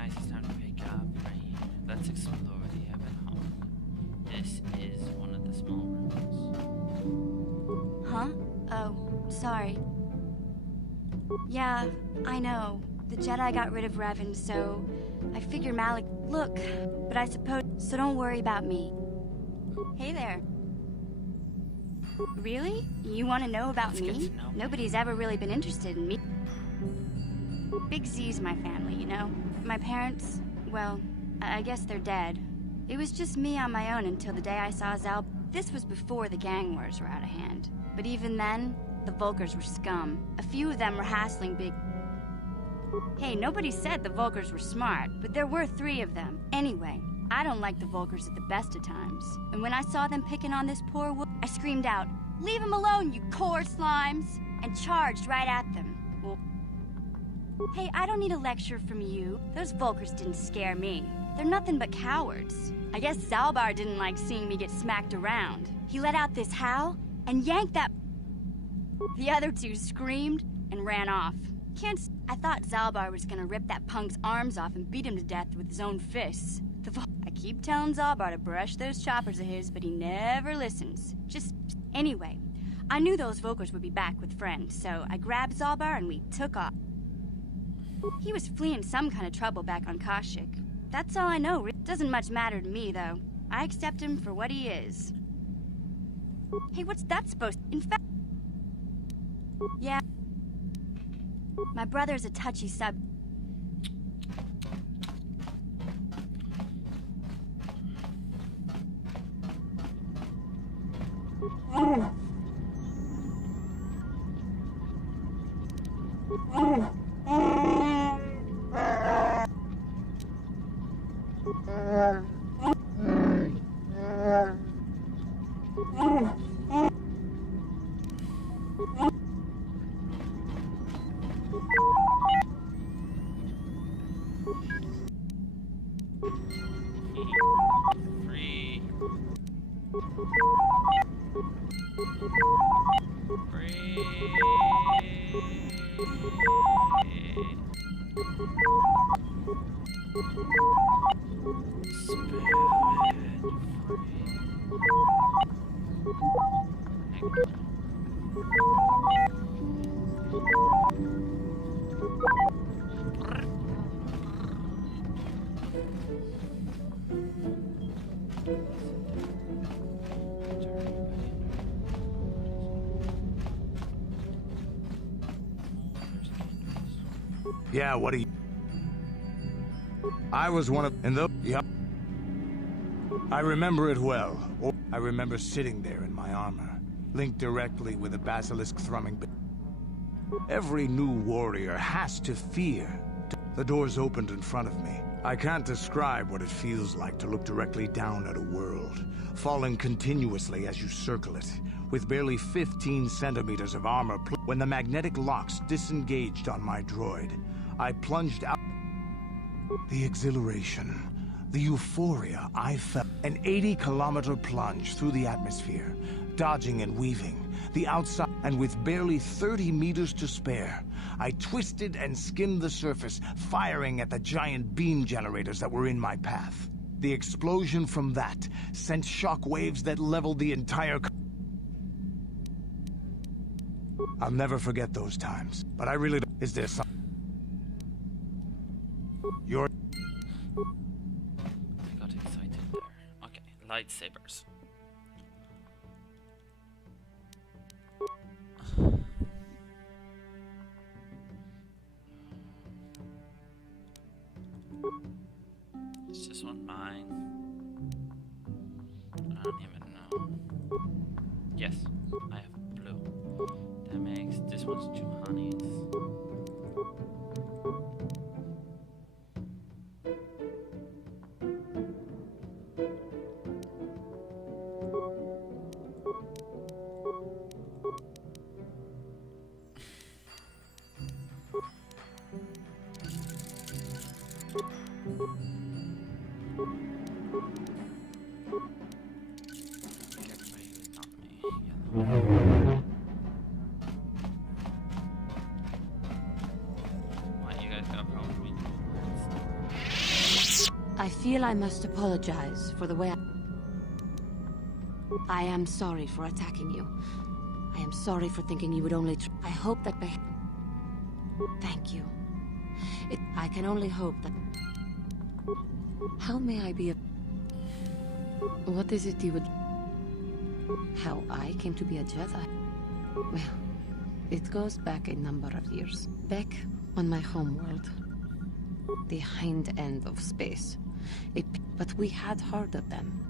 guys, it's time to pick up right here. Let's explore the Heaven Hall. This is one of the small rooms. Huh? Oh, sorry. Yeah, I know. The Jedi got rid of Revan, so I figure Malik... Look, but I suppose... So don't worry about me. Hey there. Really? You want to know about me? Nobody's ever really been interested in me. Big Z's my family, you know? My parents, well, I guess they're dead. It was just me on my own until the day I saw Zal. This was before the gang wars were out of hand. But even then, the Vulkars were scum. A few of them were hassling Big... Hey, nobody said the Vulkars were smart, but there were 3 of them. Anyway, I don't like the Vulkars at the best of times. And when I saw them picking on this poor I screamed out, "Leave him alone, you core slimes!" and charged right at them. Well, hey, I don't need a lecture from you. Those Vulkars didn't scare me. They're nothing but cowards. I guess Zalbar didn't like seeing me get smacked around. He let out this howl and yanked that... The other 2 screamed and ran off. I thought Zalbar was gonna rip that punk's arms off and beat him to death with his own fists. I keep telling Zalbar to brush those choppers of his, but he never listens. Anyway, I knew those Vulkars would be back with friends, so I grabbed Zalbar and we took off. He was fleeing some kind of trouble back on Kashyyyk. That's all I know. Doesn't much matter to me, though. I accept him for what he is. Hey, what's that supposed to... In fact... Yeah. My brother's a touchy sub... Free. Yeah, what do you... I was one of... And the... Yep. I remember it well. I remember sitting there in my armor, linked directly with the basilisk thrumming... Every new warrior has to fear. The doors opened in front of me. I can't describe what it feels like to look directly down at a world, falling continuously as you circle it, with barely 15 centimeters of armor. When the magnetic locks disengaged on my droid, I plunged out. The exhilaration, the euphoria I felt. An 80-kilometer plunge through the atmosphere, dodging and weaving, the outside, and with barely 30 meters to spare, I twisted and skimmed the surface, firing at the giant beam generators that were in my path. The explosion from that sent shock waves that leveled the entire... I'll never forget those times, but I really don't... Is there some... You're... I got excited there. Okay, lightsabers. Is this one mine? I don't even know. Yes, I have blue. That makes this one's Juhani's. What, you guys got a problem with me? feel I must apologize for the way I am sorry for attacking you. I am sorry for thinking you would only I hope that Thank you. I can only hope that... How may I be a... What is it you would... How I came to be a Jedi? Well, it goes back a number of years. Back on my homeworld. The hind end of space. But we had heard of them.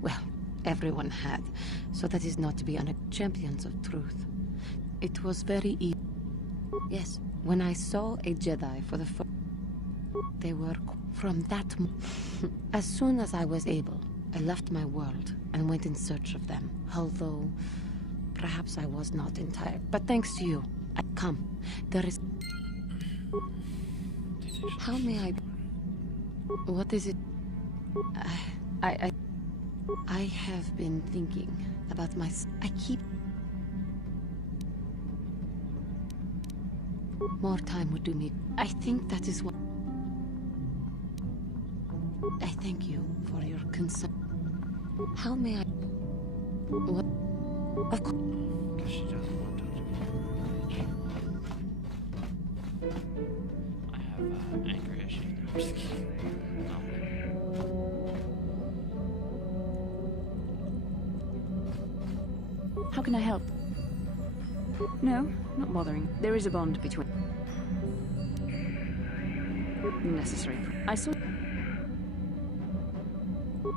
Well, everyone had. So that is not to be champions of truth. It was very easy. Yes, when I saw a Jedi for the first... They were... From that... As soon as I was able, I left my world and went in search of them. Although, perhaps I was not entire. But thanks to you, come. There is... How may I... What is it? I have been thinking about my... I keep... More time would do me. I think that is what... I thank you for your concern. How may I... What? Of course. Because she doesn't want to touch me. I have anger issues. I'm just kidding. How can I help? No, not bothering. There is a bond between... Necessary. I saw...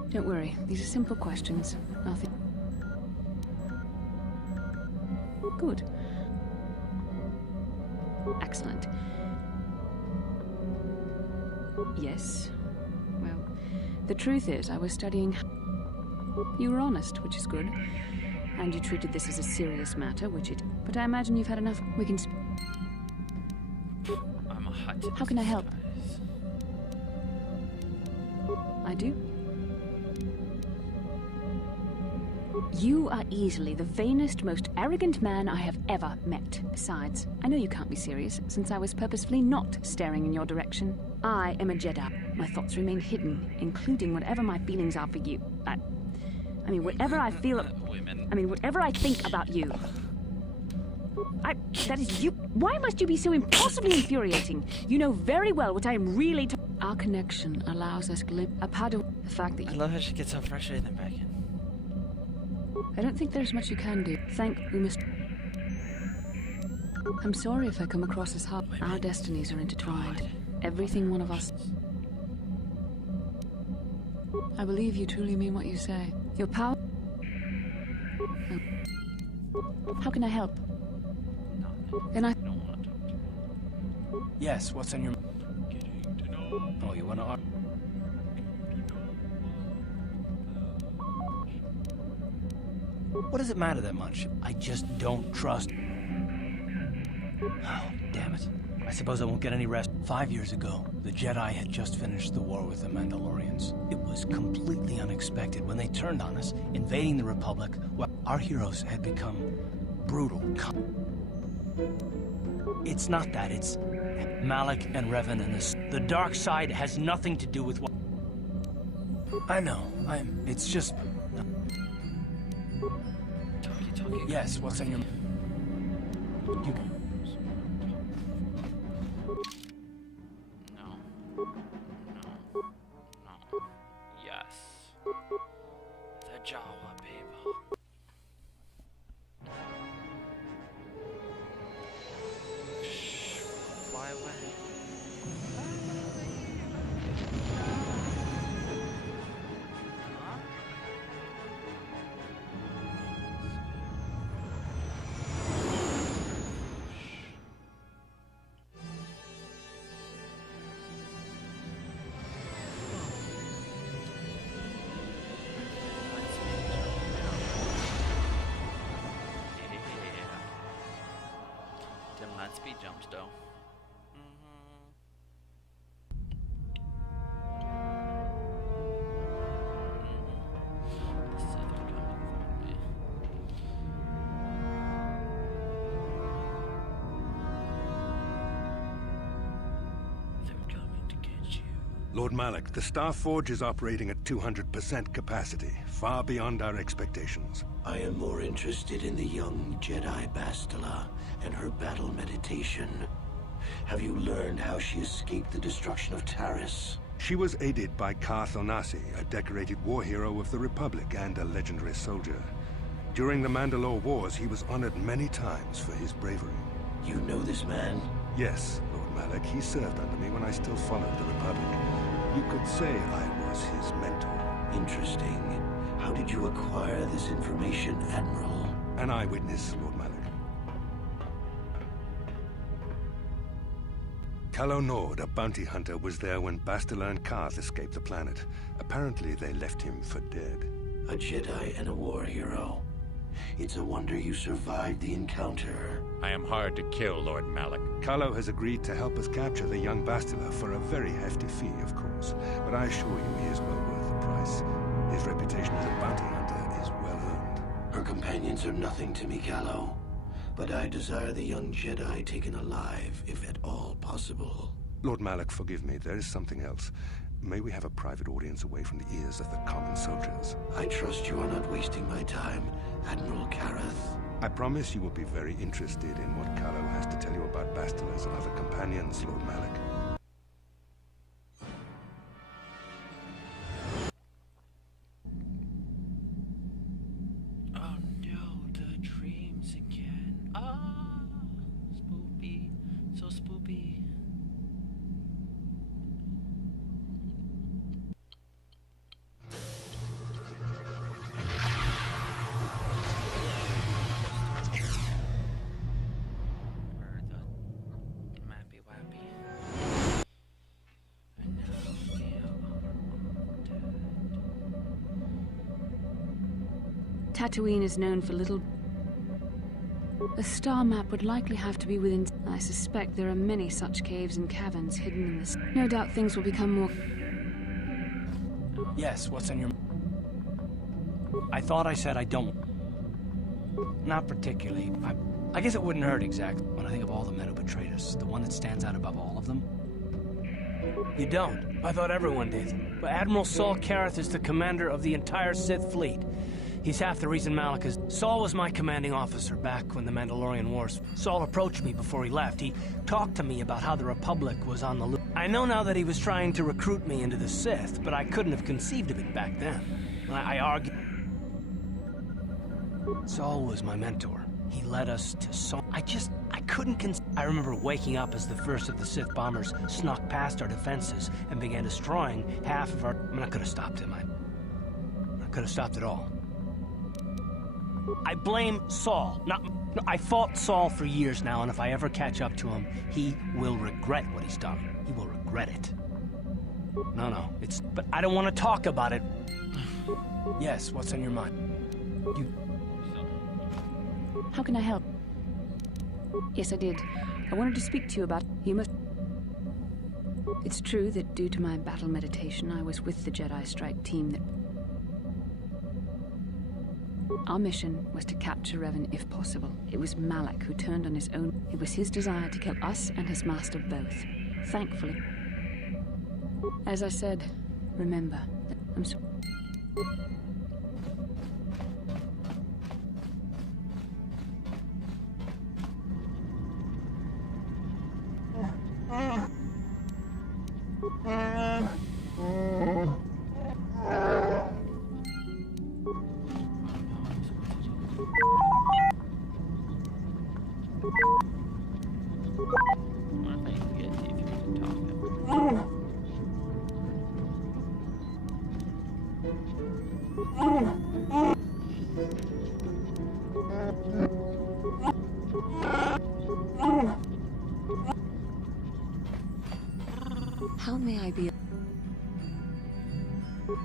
Don't worry, these are simple questions. Nothing... Good. Excellent. Yes. Well, the truth is, I was studying... You were honest, which is good. And you treated this as a serious matter, which it... But I imagine you've had enough. We can... I'm a hut. How can I help? I do. You are easily the vainest, most arrogant man I have ever met. Besides, I know you can't be serious, since I was purposefully not staring in your direction. I am a Jedi. My thoughts remain hidden, including whatever my feelings are for you. I mean, whatever I feel... Women. I mean, whatever I think about you. That is you... Why must you be so impossibly infuriating? You know very well what I am really... Our connection allows us a part of the fact that I you... love how she gets so frustrated and back in. I don't think there's much you can do. We must... I'm sorry if I come across as hard. Our destinies are intertwined. Everything one of us... I believe you truly mean what you say. Your power... How can I help? No, Then I... don't want to talk to you. Yes, what's on your... Getting to know. Oh, you wanna... What does it matter that much? I just don't trust... Oh, damn it. I suppose I won't get any rest. 5 years ago, the Jedi had just finished the war with the Mandalorians. It was completely unexpected when they turned on us, invading the Republic. Well, our heroes had become brutal. It's not that, it's Malak and Revan and this. The dark side has nothing to do with what... I know, it's just... Talkie. Yes, what's on your... You... No. Yes. The Jawa people. Shh. Fly away. Them light speed jumps, though. The Sith are coming for me. They're coming to get you. Lord Malak, the Star Forge is operating at 200% capacity, far beyond our expectations. I am more interested in the young Jedi Bastila and her battle meditation. Have you learned how she escaped the destruction of Taris? She was aided by Karth Onasi, a decorated war hero of the Republic and a legendary soldier. During the Mandalore Wars, he was honored many times for his bravery. You know this man? Yes, Lord Malak, he served under me when I still followed the Republic. You could say I was his mentor. Interesting. How did you acquire this information, Admiral? An eyewitness, Lord Malak. Calo Nord, a bounty hunter, was there when Bastila and Karth escaped the planet. Apparently, they left him for dead. A Jedi and a war hero. It's a wonder you survived the encounter. I am hard to kill, Lord Malak. Calo has agreed to help us capture the young Bastila for a very hefty fee, of course. But I assure you he is well worth the price. His reputation as a bounty hunter is well earned. Her companions are nothing to me, Calo. But I desire the young Jedi taken alive, if at all possible. Lord Malak, forgive me. There is something else. May we have a private audience away from the ears of the common soldiers? I trust you are not wasting my time, Admiral Karath. I promise you will be very interested in what Calo has to tell you about Bastila's other companions, Lord Malak. Oh no, the dreams again. Ah, spoopy. So spoopy. Where the mappy wappy. And now they are dead. Tatooine is known for little... A star map would likely have to be within... I suspect there are many such caves and caverns hidden in this. No doubt things will become more... Yes, what's on your... I thought I said I don't. Not particularly. I guess it wouldn't hurt exactly when I think of all the men who betrayed us. The one that stands out above all of them. You don't? I thought everyone did. But Admiral Saul Karath is the commander of the entire Sith fleet. He's half the reason Malak is... Saul was my commanding officer back when the Mandalorian Wars... Saul approached me before he left. He talked to me about how the Republic was on the loose. I know now that he was trying to recruit me into the Sith, but I couldn't have conceived of it back then. I argued... Saul was my mentor. He led us to Saul. I couldn't I remember waking up as the first of the Sith bombers snuck past our defenses and began destroying half of our... I mean, I could have stopped him. I could have stopped it all. I blame Saul, not... No, I fought Saul for years now, and if I ever catch up to him, he will regret what he's done. He will regret it. No, it's... But I don't want to talk about it. Yes, what's on your mind? You... How can I help? Yes, I did. I wanted to speak to you about... You must... It's true that due to my battle meditation, I was with the Jedi Strike team that... Our mission was to capture Revan if possible. It was Malak who turned on his own. It was his desire to kill us and his master both. Thankfully. As I said, remember that I'm so... How may I be...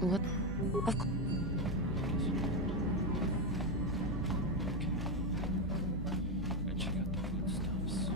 What? Of course. Gotta check out the foodstuffs.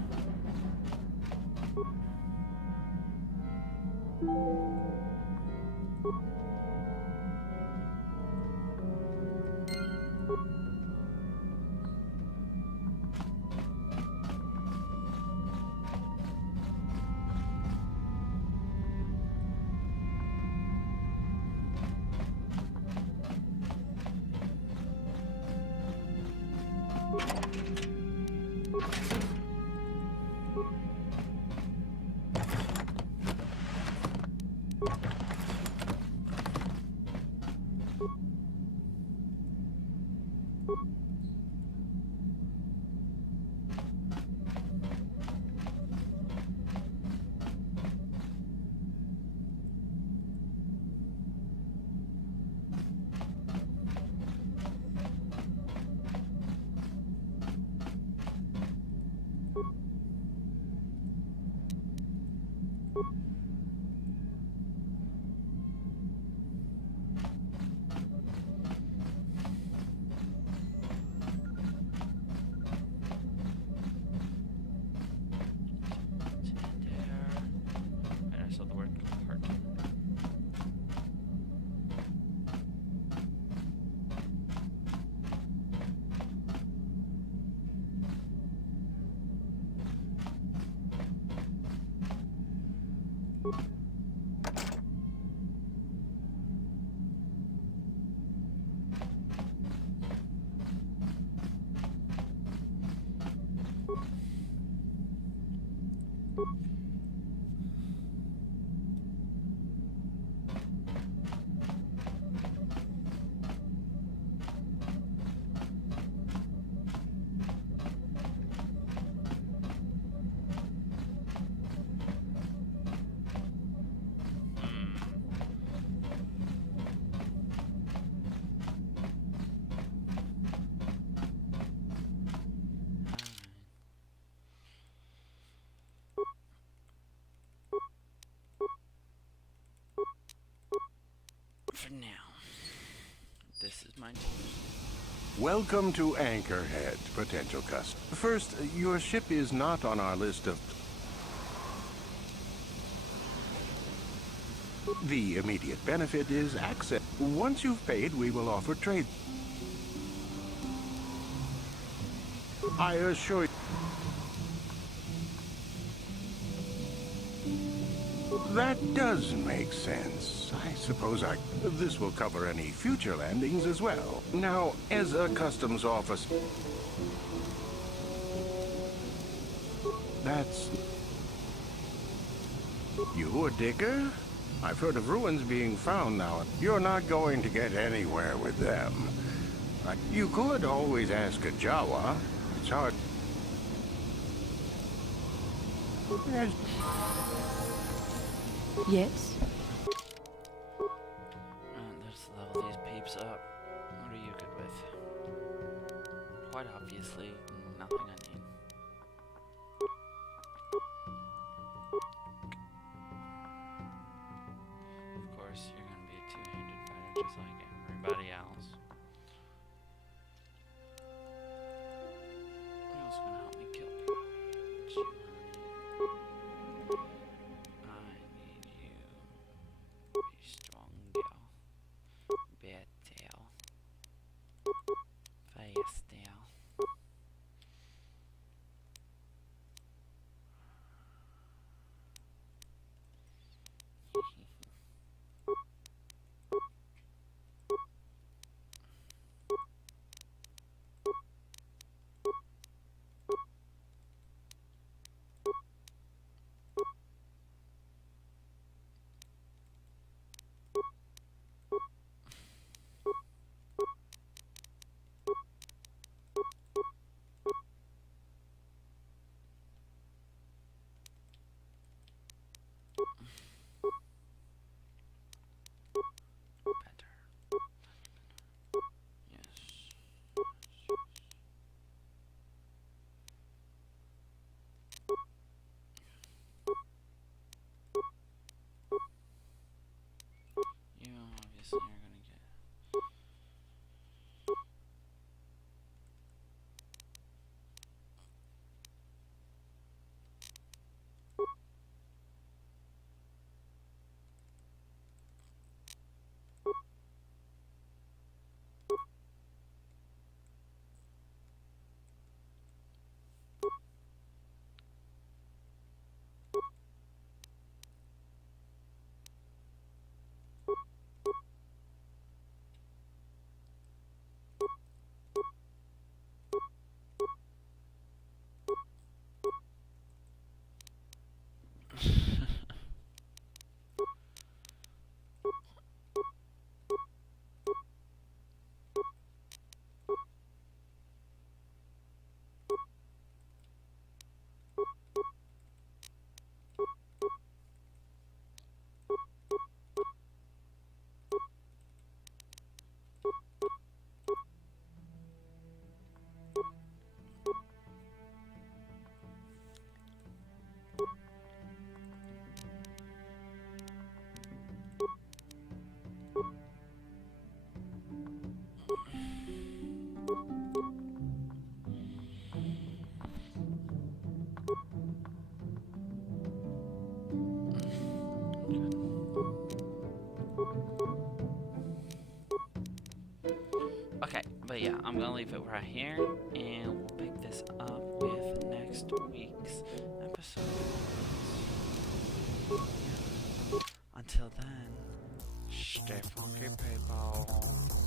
for now. This is my team. Welcome to Anchorhead, potential customer. First, your ship is not on our list of... The immediate benefit is access. Once you've paid, we will offer trade. I assure you... That does make sense. I suppose this will cover any future landings as well. Now, as a customs officer... That's... You a digger? I've heard of ruins being found now. You're not going to get anywhere with them. You could always ask a Jawa. It's hard... Yes? Let's level these peeps up. What are you good with? Quite obviously, nothing I need. Of course, you're gonna be a two-handed fighter just like everybody else. Who else gonna help me kill you? What you need? I need you. Be strong, gal. Bad tail. Fast tail. You obviously are gonna get... Okay, but yeah, I'm gonna leave it right here, and we'll pick this up with next week's episode. Until then, stay funky, people.